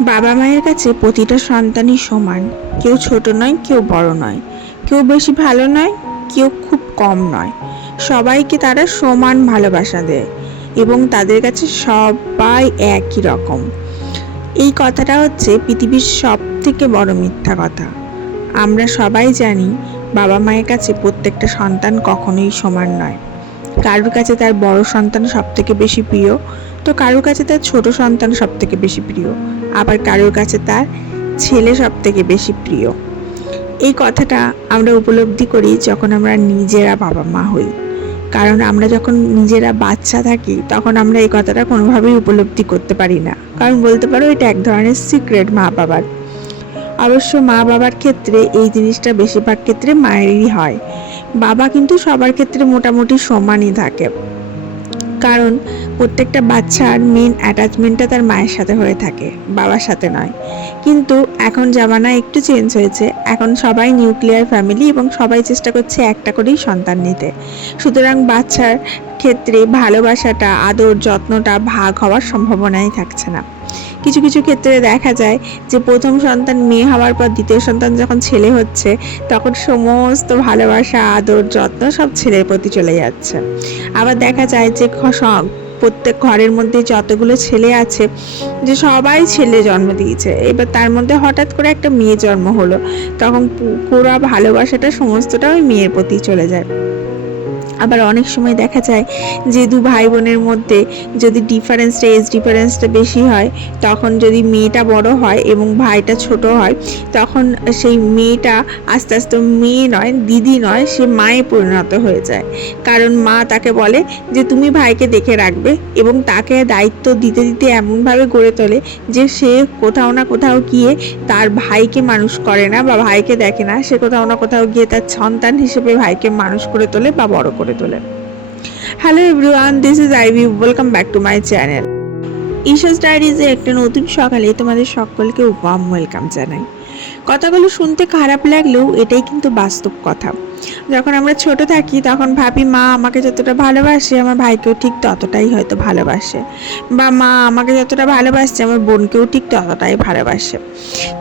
বাবা মায়ের কাছে প্রতিটা সন্তানই সমান। কেউ ছোট নয়, কেউ বড় নয়। কেউ বেশি ভালো নয়, কেউ খুব কম নয়। সবাইকে তারা সমান ভালোবাসা দেয় এবং তাদের কাছে সবাই একই রকম। এই কথাটা হচ্ছে পৃথিবীর সব থেকে বড় মিথ্যা কথা। আমরা সবাই জানি বাবা মায়ের কাছে প্রত্যেকটা সন্তান কখনোই সমান নয়। কারোর কাছে তার বড় সন্তান সব থেকে বেশি প্রিয় তো কারোর কাছে তার ছোট সন্তান সব থেকে বেশি প্রিয়? আবার কারোর কাছে তার ছেলে সব থেকে বেশি প্রিয়? এই কথাটা আমরা উপলব্ধি করি যখন আমরা নিজেরা বাবা মা হই। কারণ আমরা যখন নিজেরা বাচ্চা থাকি, তখন আমরা এই কথাটা কোনোভাবেই উপলব্ধি করতে পারি না। কারণ বলতে পারো এটা এক ধরনের সিক্রেট মা বাবার। অবশ্য মা বাবার ক্ষেত্রে এই জিনিসটা বেশিরভাগ ক্ষেত্রে মায়েরই হয়। বাবা কিন্তু সবার ক্ষেত্রে মোটামুটি সমানই থাকে। কারণ প্রত্যেকটা বাচ্চার মেন অ্যাটাচমেন্টটা তার মায়ের সাথে হয়ে থাকে, বাবার সাথে নয়। কিন্তু এখন জামানা একটু চেঞ্জ হয়েছে, এখন সবাই নিউক্লিয়ার ফ্যামিলি এবং সবাই চেষ্টা করছে একটা করেই সন্তান নিতে। সুতরাং বাচ্চার ক্ষেত্রে ভালোবাসাটা, আদর, যত্নটা ভাগ হওয়ার সম্ভাবনাই থাকছে না। কিছু কিছু ক্ষেত্রে দেখা যায় যে প্রথম সন্তান মেয়ে হওয়ার পর দ্বিতীয় সন্তান যখন ছেলে হচ্ছে, তখন সমস্ত ভালোবাসা, আদর, যত্ন সব ছেলের প্রতি চলে যাচ্ছে। আবার দেখা যায় যে প্রত্যেক ঘরের মধ্যে যতগুলো ছেলে আছে, যে সবাই ছেলে জন্ম দিয়েছে। এবার তার মধ্যে হঠাৎ করে একটা মেয়ে জন্ম হলো, তখন পুরো ভালোবাসাটা সমস্তটা ওই মেয়ের প্রতি চলে যায়। আবার অনেক সময় দেখা যায় যে দু ভাই বোনের মধ্যে যদি ডিফারেন্সটা এজ ডিফারেন্সটা বেশি হয়, তখন যদি মেয়েটা বড় হয় এবং ভাইটা ছোট হয়, তখন সেই মেয়েটা আস্তে আস্তে মেয়ে নয়, দিদি নয়, সে মায়ে পরিণত হয়ে যায়। কারণ মা তাকে বলে যে, তুমি ভাইকে দেখে রাখবে এবং তাকে দায়িত্ব দিতে দিতে এমনভাবে গড়ে তোলে যে, সে কোথাও না কোথাও গিয়ে তার ভাইকে মানুষ করে না বা ভাইকে দেখে না। সে কোথাও না কোথাও গিয়ে তার সন্তান হিসেবে ভাইকে মানুষ করে তোলে বা বড় করে তোলে। Hello everyone this is Ivy welcome back to my channel Isha's ডায়েরিজে একটা নতুন সকালে তোমাদের সকলকে ওয়াম ওয়েলকাম জানাই। কথাগুলো শুনতে খারাপ লাগলেও এটাই কিন্তু বাস্তব কথা। যখন আমরা ছোট থাকি, তখন ভাবি, মা, আমাকে যতটা ভালোবাসে, আমার ভাইকেও ঠিক ততটাই হয়তো ভালোবাসে। বা, মা, আমাকে যতটা ভালোবাসছে, আমার বোনকেও ঠিক ততটাই ভালোবাসে।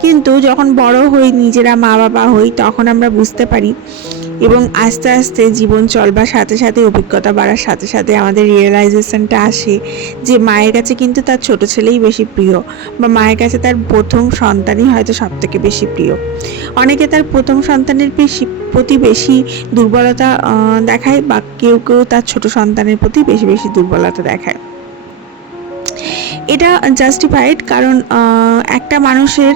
কিন্তু যখন বড় হই, নিজেরা মা বাবা হই, তখন আমরা বুঝতে পারি এবং আস্তে আস্তে জীবন চলবার সাথে সাথে, অভিজ্ঞতা বাড়ার সাথে সাথে আমাদের রিয়েলাইজেশনটা আসে যে মায়ের কাছে কিন্তু তার ছোট ছেলেই বেশি প্রিয় বা মায়ের কাছে তার প্রথম সন্তানই হয়তো সব থেকে বেশি প্রিয়। অনেকে তার প্রথম সন্তানের বেশি, প্রতি বেশি দুর্বলতা দেখায় বা কেউ কেউ তার ছোট সন্তানের প্রতি বেশি বেশি দুর্বলতা দেখায়। এটা জাস্টিফাইড কারণ একটা মানুষের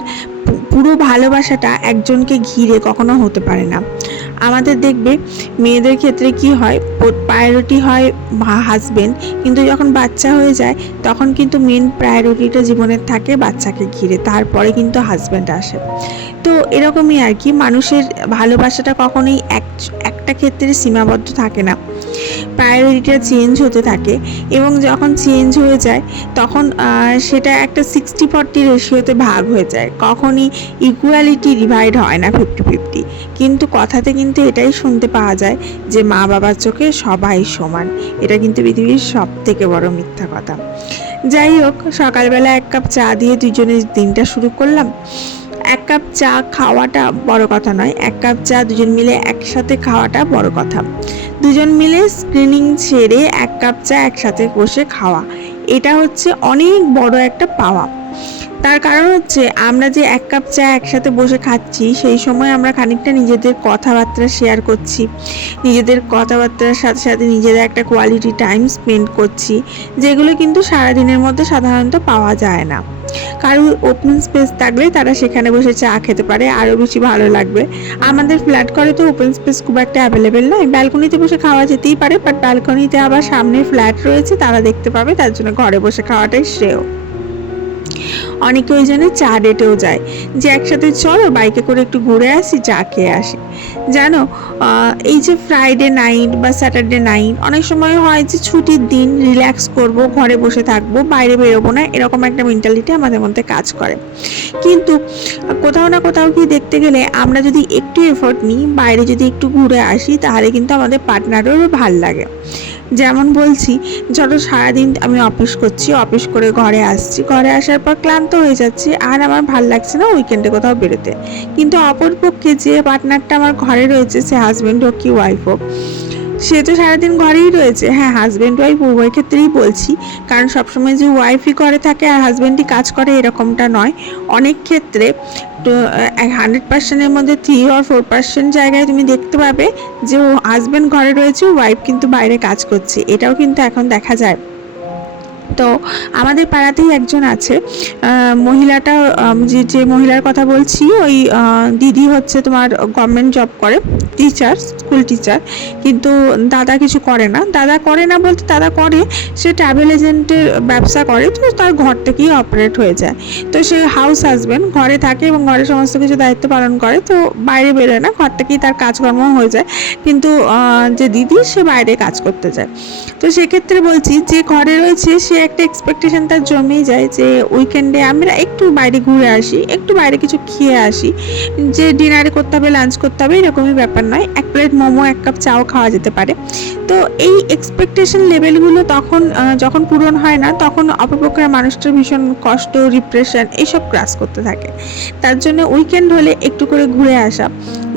পুরো ভালোবাসাটা একজনকে ঘিরে কখনো হতে পারে না। আমাদের দেখবে মেয়েদের ক্ষেত্রে কি হয় প্রায়োরিটি হয় হাজবেন্ড কিন্তু যখন বাচ্চা হয়ে যায়, তখন কিন্তু মেন প্রায়োরিটিটা জীবনের থাকে বাচ্চাকে ঘিরে, তারপরে কিন্তু হাজব্যান্ড আসে। তো এরকমই আর কি, মানুষের ভালোবাসাটা কখনোই এক, একটা ক্ষেত্রে সীমাবদ্ধ থাকে না। প্রায়োরিটিটা চেঞ্জ হতে থাকে এবং যখন চেঞ্জ হয়ে যায়, তখন সেটা একটা সিক্সটি ফর্টি রেশিওতে ভাগ হয়ে যায়। কখনই ইকুয়ালিটি ডিভাইড হয় না ফিফটি ফিফটি কিন্তু কথাতে কিন্তু এটাই শুনতে পাওয়া যায় যে মা বাবার চোখে সবাই সমান। এটা কিন্তু পৃথিবীর সব থেকে বড় মিথ্যা কথা। যাই হোক, সকালবেলা এক কাপ চা দিয়ে দুজনের দিনটা শুরু করলাম। এক কাপ চা খাওয়াটা বড় কথা নয়, এক কাপ চা দুজন মিলে একসাথে খাওয়াটা বড় কথা। দুজন মিলে স্ক্রিনিং ছেড়ে এক কাপ চা একসাথে বসে খাওয়া। এটা হচ্ছে অনেক বড় একটা পাওয়া। তার কারণ হচ্ছে আমরা যে এক কাপ চা একসাথে বসে খাচ্ছি, সেই সময় আমরা খানিকটা নিজেদের কথাবার্তা শেয়ার করছি। নিজেদের কথাবার্তার সাথে সাথে নিজেদের একটা কোয়ালিটি টাইম স্পেন্ড করছি, যেগুলো কিন্তু সারাদিনের মধ্যে সাধারণত পাওয়া যায় না। কারোর ওপেন স্পেস থাকলে তারা সেখানে বসে চা খেতে পারে আরও বেশি ভালো লাগবে। আমাদের ফ্ল্যাট করে তো ওপেন স্পেস খুব একটা অ্যাভেলেবেল নয়। ব্যালকনিতে বসে খাওয়া যেতেই পারে বাট ব্যালকনিতে আবার সামনে ফ্ল্যাট রয়েছে, তারা দেখতে পাবে, তার জন্য ঘরে বসে খাওয়াটাই শ্রেয়। অনেকে ওই জন্য চা ডেটেও যায়, যে একসাথে চলো বাইকে করে একটু ঘুরে আসি, চা খেয়ে আসি। জানো এই যে ফ্রাইডে নাইট বা স্যাটারডে নাইট অনেক সময় হয় যে ছুটির দিন রিল্যাক্স করব, ঘরে বসে থাকব, বাইরে বেরোবো না, এরকম একটা মেন্টালিটি আমাদের মধ্যে কাজ করে। কিন্তু কোথাও না কোথাও কি দেখতে গেলে আমরা যদি একটু এফোর্ট নিই, বাইরে যদি একটু ঘুরে আসি, তাহলে কিন্তু আমাদের পার্টনারেরও ভালো লাগে। যেমন বলছি ধরো সারাদিন আমি অফিস করছি, অফিস করে ঘরে আসছি। ঘরে আসার পর ক্লান্ত হয়ে যাচ্ছি, আর আমার ভালো লাগছে না উইকেন্ডে কোথাও বেরোতে। কিন্তু অপরপক্ষে যে পার্টনারটা আমার ঘরে রয়েছে, সে হাজব্যান্ড হোক কি ওয়াইফ হোক সে তো সারাদিন ঘরেই রয়েছে। হ্যাঁ হাজব্যান্ড ওয়াইফ উভয় ক্ষেত্রেই বলছি। কারণ সবসময় যে ওয়াইফই করে থাকে আর হাজব্যান্ডই কাজ করে, এরকমটা নয়। অনেক ক্ষেত্রে হান্ড্রেড পার্সেন্টের মধ্যে থ্রি আর ফোর পার্সেন্ট জায়গায় তুমি দেখতে পাবে যে হাজব্যান্ড ঘরে রয়েছে ওয়াইফ কিন্তু বাইরে কাজ করছে। এটাও কিন্তু এখন দেখা যায়। তো আমাদের পাড়াতেই একজন আছে। মহিলাটা যে যে মহিলার কথা বলছি, ওই দিদি হচ্ছে তোমার গভর্নমেন্ট জব করে টিচার স্কুল টিচার কিন্তু দাদা কিছু করে না। দাদা করে না বলতে দাদা করে, সে ট্রাভেল এজেন্টের ব্যবসা করে, তো তার ঘর থেকেই অপারেট হয়ে যায়। তো সে হাউস হাজবেন্ড ঘরে থাকে এবং ঘরে সমস্ত কিছু দায়িত্ব পালন করে, তো বাইরে বেরোয় না, ঘর থেকেই তার কাজকর্ম হয়ে যায়। কিন্তু যে দিদি, সে বাইরে কাজ করতে যায়। তো সেক্ষেত্রে বলছি, যে ঘরে রয়েছে, সে একটা এক্সপেকটেশন তার জমেই যায় যে উইকেন্ডে আমরা একটু বাইরে ঘুরে আসি, একটু বাইরে কিছু খেয়ে আসি। যে ডিনারে করতে হবে লাঞ্চ করতে হবে, এরকমই ব্যাপার নয়। এক প্লেট মোমো, এক কাপ চাও খাওয়া যেতে পারে। তো এই এক্সপেকটেশন লেভেলগুলো তখন যখন পূরণ হয় না, তখন অপপক্ষের মানুষটার ভীষণ কষ্ট ডিপ্রেশন এইসব ক্রাস করতে থাকে। তার জন্য উইকেন্ড হলে একটু করে ঘুরে আসা।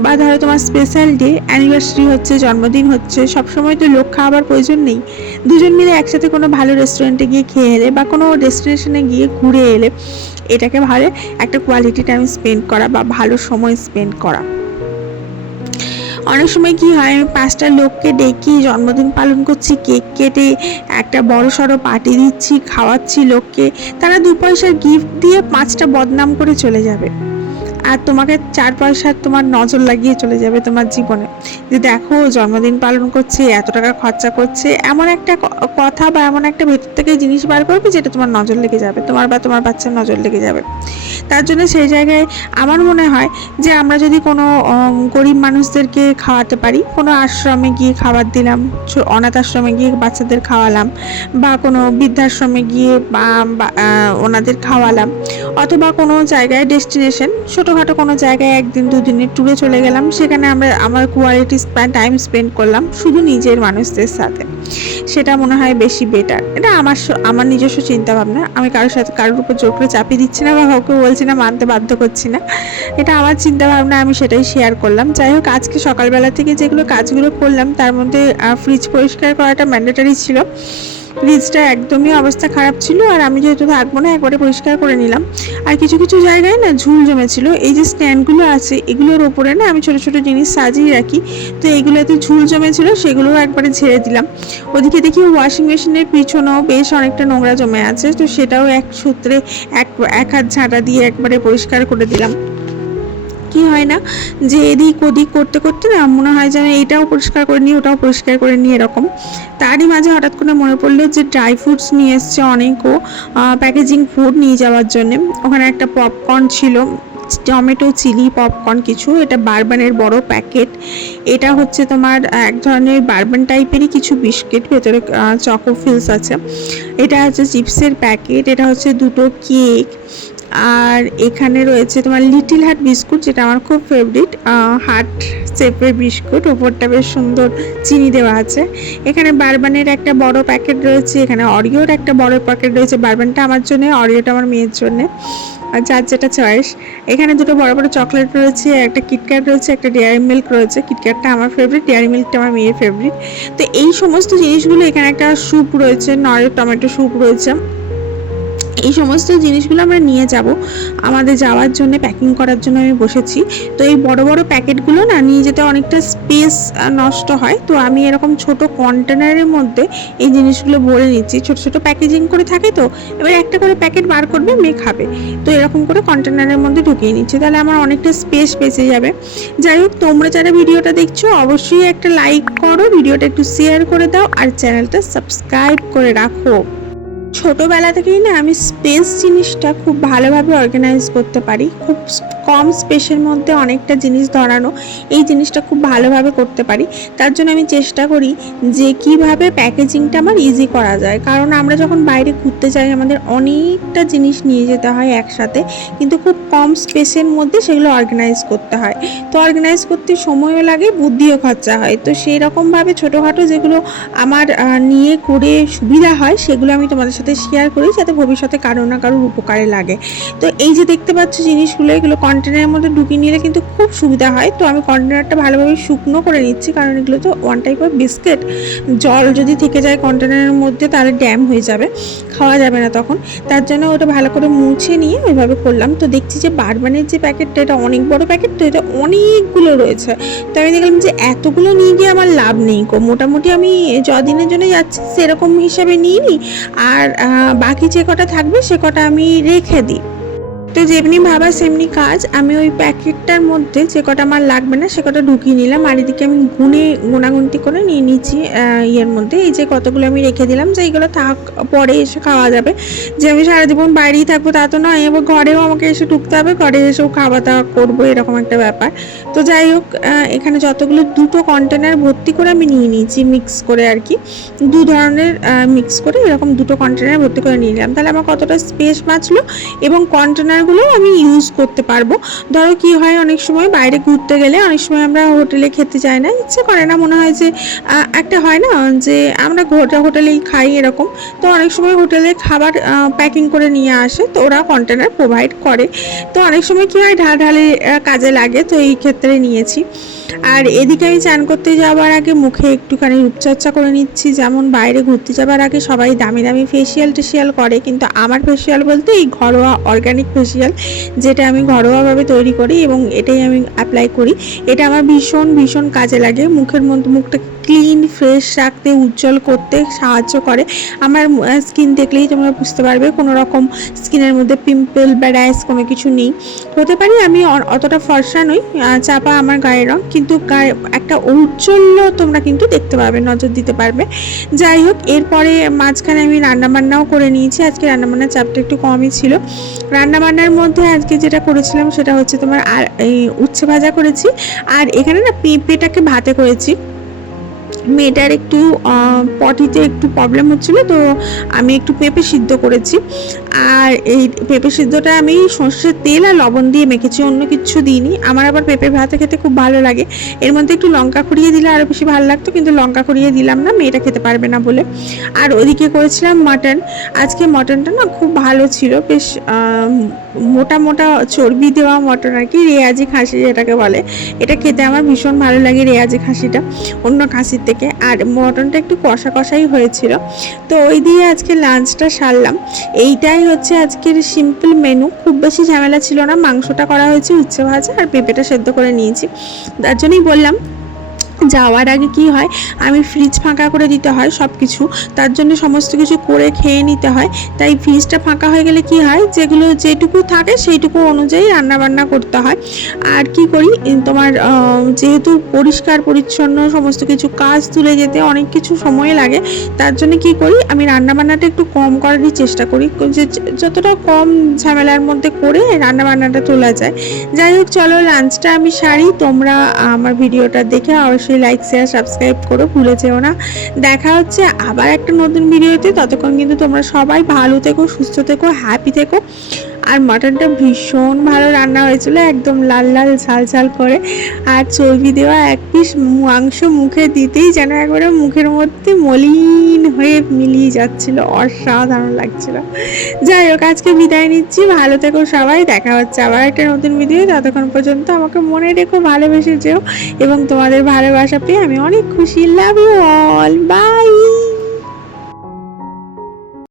বা ধরো তোমার স্পেশাল ডে অ্যানিভার্সারি হচ্ছে, জন্মদিন হচ্ছে, সবসময় তো লোক খাওয়াবার প্রয়োজন নেই। দুজন মিলে একসাথে কোনো ভালো রেস্টুরেন্টে গিয়ে খেয়ে এলে বা কোনো ডেস্টিনেশনে গিয়ে ঘুরে এলে, এটাকে ভালো একটা কোয়ালিটি টাইম স্পেন্ড করা বা ভালো সময় স্পেন্ড করা। অনেক সময় কি হয়, আমি পাঁচটা লোককে ডেকে জন্মদিন পালন করছি, কেক কেটে একটা বড় সড়ো পার্টি দিচ্ছি, খাওয়াচ্ছি লোককে, তারা দু পয়সার গিফট দিয়ে পাঁচটা বদনাম করে চলে যাবে। আর তোমাকে চার পয়সার তোমার নজর লাগিয়ে চলে যাবে তোমার জীবনে। যে দেখো, জন্মদিন পালন করছে, এত টাকা খরচা করছে, এমন একটা কথা বা এমন একটা ভেতর থেকে জিনিস বার করবে যেটা তোমার নজর লেগে যাবে, তোমার বা তোমার বাচ্চার নজর লেগে যাবে। তার জন্য সেই জায়গায় আমার মনে হয় যে আমরা যদি কোনো গরিব মানুষদেরকে খাওয়াতে পারি, কোনো আশ্রমে গিয়ে খাবার দিলাম অনাথ আশ্রমে গিয়ে বাচ্চাদের খাওয়ালাম বা কোনো বৃদ্ধাশ্রমে গিয়ে বা ওনাদের খাওয়ালাম, অথবা কোনো জায়গায় ডেস্টিনেশন ছোটোখাটো কোনো জায়গায় একদিন দুদিনের ট্যুরে চলে গেলাম, সেখানে আমরা, আমার কোয়ালিটি টাইম স্পেন্ড করলাম শুধু নিজের মানুষদের সাথে। সেটা মনে হয় বেশি বেটার এটা আমার আমার নিজস্ব চিন্তাভাবনা। আমি কারোর সাথে, কারোর উপর জোর করে চাপিয়ে দিচ্ছি না বা কাউকে বলছি না, মানতে বাধ্য করছি না। এটা আমার চিন্তা ভাবনা আমি সেটাই শেয়ার করলাম। যাই হোক, আজকে সকালবেলা থেকে যেগুলো কাজগুলো করলাম, তার মধ্যে ফ্রিজ পরিষ্কার করাটা ম্যান্ডেটারি ছিল। ফ্রিজটা একদমই অবস্থা খারাপ ছিল আর আমি যেহেতু থাকব না, একবারে পরিষ্কার করে নিলাম। আর কিছু কিছু জায়গায় না ঝুল জমেছিল। এই যে স্ট্যান্ডগুলো আছে, এগুলোর ওপরে না আমি ছোট ছোট জিনিস সাজিয়ে রাখি। তো এগুলোতে ঝুল জমেছিল, সেগুলোও একবারে ঝেড়ে দিলাম। ওদিকে দেখি ওয়াশিং মেশিনের পিছনেও বেশ অনেকটা নোংরা জমে আছে। তো সেটাও এক সূত্রে এক এক হাত ঝাঁটা দিয়ে একবারে পরিষ্কার করে দিলাম। কি হয় না যে এদিক ওদিক করতে করতে না মনে হয় যেন এটাও পরিষ্কার করে নিই, ওটাও পরিষ্কার করে নিই এরকম। তারই মাঝে হঠাৎ করে মনে পড়ল যে ড্রাই ফ্রুটস নিয়ে এসছে অনেকও প্যাকেজিং ফুড নিয়ে যাওয়ার জন্যে। ওখানে একটা পপকর্ন ছিল, টমেটো, চিলি পপকর্ন কিছু, এটা বারবানের বড় প্যাকেট এটা হচ্ছে তোমার এক ধরনের বারবান টাইপেরই কিছু বিস্কিট, ভেতরে চকো ফিলস আছে। এটা হচ্ছে চিপসের প্যাকেট এটা হচ্ছে দুটো কেক আর এখানে রয়েছে তোমার লিটিল হার্ট বিস্কুট যেটা আমার খুব ফেভারিট হার্ট শেপের বিস্কুট। ওপরটা বেশ সুন্দর চিনি দেওয়া আছে। এখানে বারবানের একটা বড় প্যাকেট রয়েছে, এখানে অরিওর একটা বড় প্যাকেট রয়েছে। বারবানটা আমার জন্য অরিওটা আমার মেয়ের জন্য। যার যেটা চয়েস এখানে দুটো বড় বড় চকলেট রয়েছে, একটা কিটক্যাট রয়েছে, একটা ডেয়ারি মিল্ক রয়েছে। কিটক্যাটটা আমার ফেভারিট ডেয়ারি মিল্কটা আমার মেয়ের ফেভারিট তো এই সমস্ত জিনিসগুলো এখানে একটা স্যুপ রয়েছে নরের টমেটো স্যুপ রয়েছে। এই সমস্ত জিনিসগুলো আমরা নিয়ে যাব। আমাদের যাওয়ার জন্য প্যাকিং করার জন্য আমি বসেছি। তো এই বড় বড় প্যাকেটগুলো না নিয়ে যেতে অনেকটা স্পেস নষ্ট হয়। তো আমি এরকম ছোট কন্টেনারের মধ্যে এই জিনিসগুলো ভরে নিচ্ছি। ছোট ছোট প্যাকেজিং করে থাকে তো, এবার একটা করে প্যাকেট বার করবে, মেয়ে খাবে। তো এরকম করে কন্টেনারের মধ্যে ঢুকিয়ে নিচ্ছি। তাহলে আমার অনেকটা স্পেস বেঁচে যাবে। যাই হোক, তোমরা যারা ভিডিওটা দেখছ, অবশ্যই একটা লাইক করো, ভিডিওটা একটু শেয়ার করে দাও, আর চ্যানেলটা সাবস্ক্রাইব করে রাখো। ছোটোবেলা থেকেই না আমি স্পেস জিনিসটা খুব ভালোভাবে অর্গানাইজ করতে পারি। খুব কম স্পেসের মধ্যে অনেকটা জিনিস ধরানো এই জিনিসটা খুব ভালোভাবে করতে পারি। তার জন্য আমি চেষ্টা করি যে কীভাবে প্যাকেজিংটা আমার ইজি করা যায়। কারণ আমরা যখন বাইরে ঘুরতে যাই, আমাদের অনেকটা জিনিস নিয়ে যেতে হয় একসাথে। কিন্তু খুব কম স্পেসের মধ্যে সেগুলো অর্গানাইজ করতে হয়। তো অর্গানাইজ করতে সময়ও লাগে, বুদ্ধিও খরচা হয়। তো সেই রকমভাবে ছোটোখাটো যেগুলো আমার নিয়ে করে সুবিধা হয়, সেগুলো আমি তোমাদের সাথে শেয়ার করি যাতে ভবিষ্যতে কারও না কারোর উপকারে লাগে। তো এই যে দেখতে পাচ্ছ জিনিসগুলো, এগুলো কন্টেনারের মধ্যে ঢুকিয়ে নিলে কিন্তু খুব সুবিধা হয়। তো আমি কন্টেনারটা ভালোভাবে শুকনো করে নিচ্ছি, কারণ এগুলো তো ওয়ান টাইপ অফ বিস্কিট জল যদি থেকে যায় কন্টেনারের মধ্যে, তাহলে ড্যাম হয়ে যাবে, খাওয়া যাবে না তখন। তার জন্য ওটা ভালো করে মুছে নিয়ে ওইভাবে করলাম। তো দেখছি যে বারবানের যে প্যাকেটটা এটা অনেক বড় প্যাকেট তো এটা অনেকগুলো রয়েছে। তো আমি দেখলাম যে এতগুলো নিয়ে গিয়ে আমার লাভ নেই কো মোটামুটি আমি যদিনের জন্য যাচ্ছি, সেরকম হিসাবে নিই নি আর বাকি যে কটা থাকবে সে কটা আমি রেখে দিই। তো যেমনি ভাবা, সেমনি কাজ। আমি ওই প্যাকেটটার মধ্যে যে কটা আমার লাগবে না, সে কটা ঢুকিয়ে নিলাম। আর এদিকে আমি গুনে, গুনাগুনতি করে নিয়ে নিচ্ছি ইয়ের মধ্যে। এই যে কতগুলো আমি রেখে দিলাম, যে এইগুলো থাক, পরে এসে খাওয়া যাবে। যে আমি সারা জীবন বাইরেই থাকব, তা তো নয়। এবার ঘরেও আমাকে এসে ঢুকতে হবে, ঘরে এসেও খাওয়া দাওয়া করব, এরকম একটা ব্যাপার। তো যাই হোক এখানে যতগুলো দুটো কন্টেনার ভর্তি করে আমি নিয়ে নিয়েছি মিক্স করে আর কি। দু ধরনের মিক্স করে এরকম দুটো কন্টেনার ভর্তি করে নিয়ে নিলাম। তাহলে আমার কতটা স্পেস বাঁচলো এবং কন্টেনারগুলো আমি ইউজ করতে পারব। ধরো কি হয়, অনেক সময় বাইরে ঘুরতে গেলে অনেক সময় আমরা হোটেলে খেতে যাই না, ইচ্ছে করে না। মনে হয় যে একটা হয় না যে, আমরা ঘোটা হোটেলেই খাই এরকম। তো অনেক সময় হোটেলে খাবার প্যাকিং করে নিয়ে আসে, তো ওরা কন্টেনার প্রোভাইড করে। তো অনেক সময় কী হয়, ঢাল ঢালে কাজে লাগে, তো এই ক্ষেত্রে নিয়েছি। আর এদিকে আমি চান করতে যাওয়ার আগে মুখে একটুখানি রূপচর্চা করে নিচ্ছি। যেমন বাইরে ঘুরতে যাওয়ার আগে সবাই দামি দামি ফেসিয়াল টেসিয়াল করে, কিন্তু আমার ফেসিয়াল বলতে এই ঘরোয়া অর্গ্যানিক ফেসিয়াল যেটা আমি ঘরোয়াভাবে তৈরি করি এবং এটাই আমি অ্যাপ্লাই করি। এটা আমার ভীষণ ভীষণ কাজে লাগে। মুখের মধ্যে মুখটা ক্লিন ফ্রেশ রাখতে, উজ্জ্বল করতে সাহায্য করে। আমার স্কিন দেখলেই তোমরা বুঝতে পারবে, কোনো রকম স্কিনের মধ্যে পিম্পল বা র্যাশ কোনো কিছু নেই। হতে পারি আমি অতটা ফর্সা নই চাপা আমার গায়ের রং, কিন্তু গায়ে একটা ঔজ্জ্বল্য তোমরা কিন্তু দেখতে পাবে, নজর দিতে পারবে। যাই হোক, এরপরে মাঝখানে আমি রান্নাবান্নাও করে নিয়েছি। আজকে রান্নাবান্নার চাপটা একটু কমই ছিল। রান্নাবান্নার মধ্যে আজকে যেটা করেছিলাম, সেটা হচ্ছে তোমার আর, এই উচ্ছে ভাজা করেছি। আর এখানে না পেঁপেটাকে ভাতে করেছি। মেয়েটার একটু পটিতে একটু প্রবলেম হচ্ছিল, তো আমি একটু পেঁপে সিদ্ধ করেছি। আর এই পেঁপে সিদ্ধটা আমি সর্ষের তেল আর লবণ দিয়ে মেখেছি, অন্য কিছু দিইনি। আমার আবার পেঁপে ভাতে খেতে খুব ভালো লাগে। এর মধ্যে একটু লঙ্কা খড়িয়ে দিলে আরও বেশি ভালো লাগতো, কিন্তু লঙ্কা খড়িয়ে দিলাম না, মেয়েটা খেতে পারবে না বলে। আর ওদিকে করেছিলাম মাটন আজকে মটনটা না খুব ভালো ছিল, বেশ মোটা মোটা চর্বি দেওয়া মটন আর কি, রেয়াজি খাসি যেটাকে বলে। এটা খেতে আমার ভীষণ ভালো লাগে রেয়াজি খাসিটা অন্য খাসির থেকে। আর মটনটা একটু কষা কষাই হয়েছিল। তো ওই দিয়ে আজকে লাঞ্চটা সারলাম। এইটাই হচ্ছে আজকের সিম্পল মেনু খুব বেশি ঝামেলা ছিল না। মাংসটা করা হয়েছে উচ্ছে ভাজা আর পেঁপেটা সেদ্ধ করে নিয়েছি। তার জন্যই বললাম যাওয়ার আগে কি হয়, আমি ফ্রিজ ফাঁকা করে দিতে হয় সব কিছু তার জন্য সমস্ত কিছু করে খেয়ে নিতে হয়। তাই ফ্রিজটা ফাঁকা হয়ে গেলে কি হয়, যেগুলো যেটুকু থাকে সেইটুকু অনুযায়ী রান্নাবান্না করতে হয়। আর কি করি তোমার যেহেতু পরিষ্কার, পরিচ্ছন্ন সমস্ত কিছু কাজ তুলে যেতে অনেক কিছু সময় লাগে, তার জন্য কি করি, আমি রান্নাবান্নাটা একটু কম করারই চেষ্টা করি। যে যতটা কম ঝামেলার মধ্যে করে রান্নাবান্নাটা তোলা যায়। যাই হোক, চলো লাঞ্চটা আমি সারি, তোমরা আমার ভিডিওটা দেখে অবশ্যই লাইক শেয়ার সাবস্ক্রাইব করো, ভুলে যেও না। দেখা হচ্ছে আবার একটা নতুন ভিডিওতে ততক্ষণ কিন্তু তোমরা সবাই ভালো থেকো, সুস্থ থেকো হ্যাপি থেকো। আর মাটনটা ভীষণ ভালো রান্না হয়েছিল, একদম লাল লাল ঝাল ঝাল করে। আর চর্বি দেওয়া এক পিস মাংস মুখে দিতেই যেন একবারে মুখের মধ্যে মলিন হয়ে মিলিয়ে যাচ্ছিল, অসাধারণ লাগছিল। যাই হোক, আজকে বিদায় নিচ্ছি, ভালো থেকো সবাই, দেখা হচ্ছে আবার একটা নতুন ভিডিও ততক্ষণ পর্যন্ত আমাকে মনে রেখো, ভালোবেসে যেও এবং তোমাদের ভালোবাসা পেয়ে আমি অনেক খুশি লাভ ইউ অল বাই